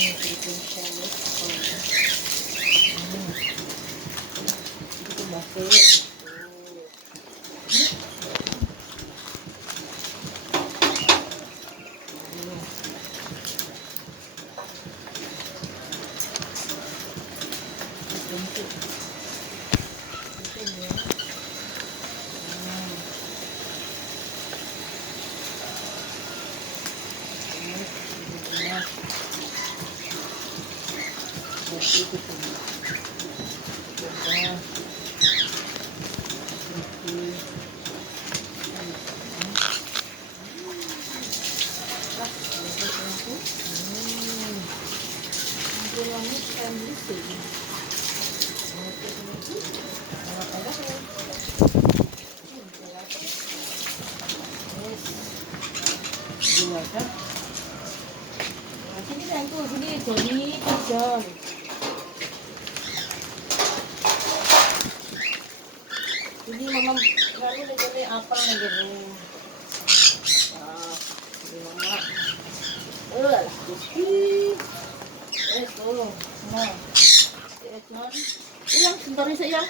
Ito siya. Ito bakit? Sini kan tu, sini Johnny Pigeon. Jadi mama lalu dia jadi apa lagi? Jadi mama, lah, kusti, itu, nah, itu non, yang sebentar ini saya.